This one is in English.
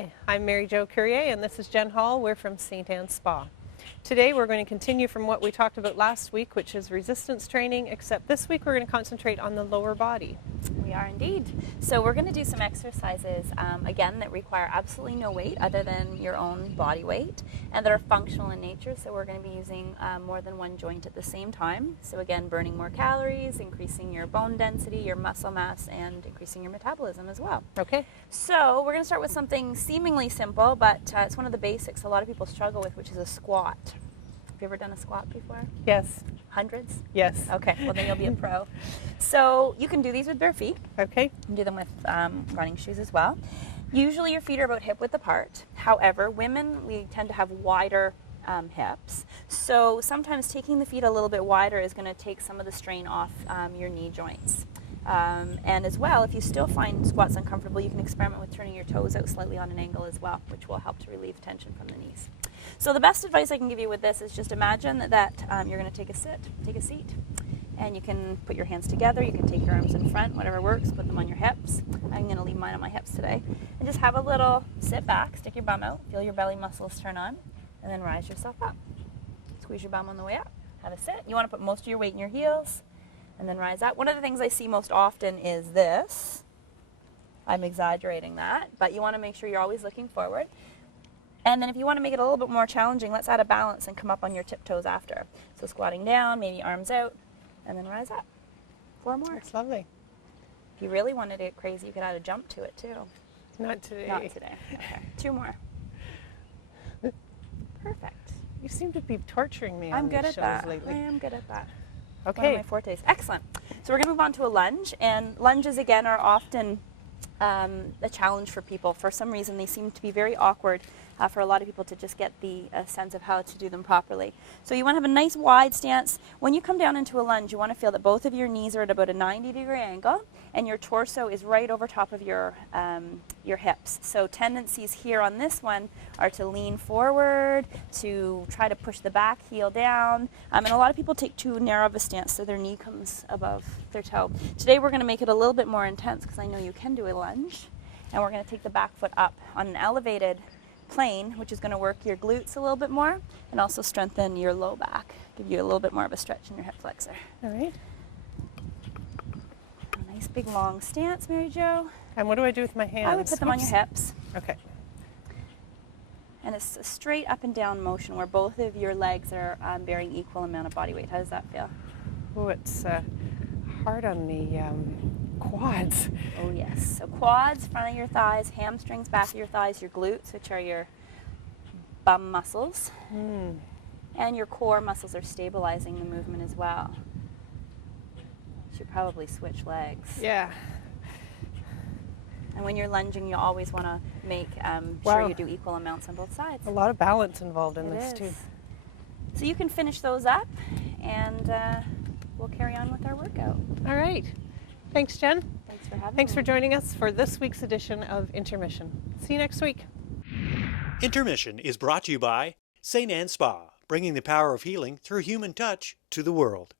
Hi, I'm Marijo and this is Jen Hall. We're from St. Anne's Spa. Today we're going to continue from what we talked about last week, which is resistance training, except this week we're going to concentrate on the lower body. We are indeed. So we're going to do some exercises, again, that require absolutely no weight other than your own body weight, and that are functional in nature. So we're going to be using more than one joint at the same time. So again, burning more calories, increasing your bone density, your muscle mass, and increasing your metabolism as well. Okay. So we're going to start with something seemingly simple, but it's one of the basics a lot of people struggle with, which is a squat. Have you ever done a squat before? Yes. Hundreds? Yes. Okay, well then you'll be a pro. So you can do these with bare feet. Okay. You can do them with running shoes as well. Usually your feet are about hip width apart. However, women, we tend to have wider hips. So sometimes taking the feet a little bit wider is going to take some of the strain off your knee joints. And as well, if you still find squats uncomfortable, you can experiment with turning your toes out slightly on an angle as well, which will help to relieve tension from the knees. So the best advice I can give you with this is just imagine that you're going to take a seat, and you can put your hands together, you can take your arms in front, whatever works, put them on your hips. I'm going to leave mine on my hips today. And just have a little sit back, stick your bum out, feel your belly muscles turn on, and then rise yourself up. Squeeze your bum on the way up, have a sit. You want to put most of your weight in your heels, and then rise up. One of the things I see most often is this. I'm exaggerating that, but you want to make sure you're always looking forward. And then if you want to make it a little bit more challenging, let's add a balance and come up on your tiptoes after. So squatting down, maybe arms out, and then rise up. 4 more. That's lovely. If you really wanted to get crazy, you could add a jump to it too. Not today. Not today. Okay. 2 more. Perfect. You seem to be torturing me I'm on good these at shows that. lately. I am good at that. Okay. One of my fortes. Excellent. So we're going to move on to a lunge, and lunges again are often a challenge for people. For some reason, they seem to be very awkward for a lot of people to just get the sense of how to do them properly. So you want to have a nice wide stance. When you come down into a lunge, you want to feel that both of your knees are at about a 90-degree angle, and your torso is right over top of your hips. So tendencies here on this one are to lean forward, to try to push the back heel down, and a lot of people take too narrow of a stance so their knee comes above their toe. Today we're going to make it a little bit more intense because I know you can do a lunge, and we're going to take the back foot up on an elevated plane, which is going to work your glutes a little bit more and also strengthen your low back, give you a little bit more of a stretch in your hip flexor. All right. A nice big long stance, Marijo. And what do I do with my hands? I would put them on your hips. Okay. And it's a straight up and down motion where both of your legs are bearing equal amount of body weight. How does that feel? Oh, it's hard on the quads. Oh yes. So quads, front of your thighs, hamstrings, back of your thighs, your glutes, which are your bum muscles. And your core muscles are stabilizing the movement as well. You should probably switch legs. Yeah. And when you're lunging, you always want to make sure you do equal amounts on both sides. A lot of balance involved in this It too. is. So you can finish those up, and we'll carry on with our workout. All right. Thanks, Jen. Thanks for having me. Thanks for joining us for this week's edition of Intermission. See you next week. Intermission is brought to you by St. Anne's Spa, bringing the power of healing through human touch to the world.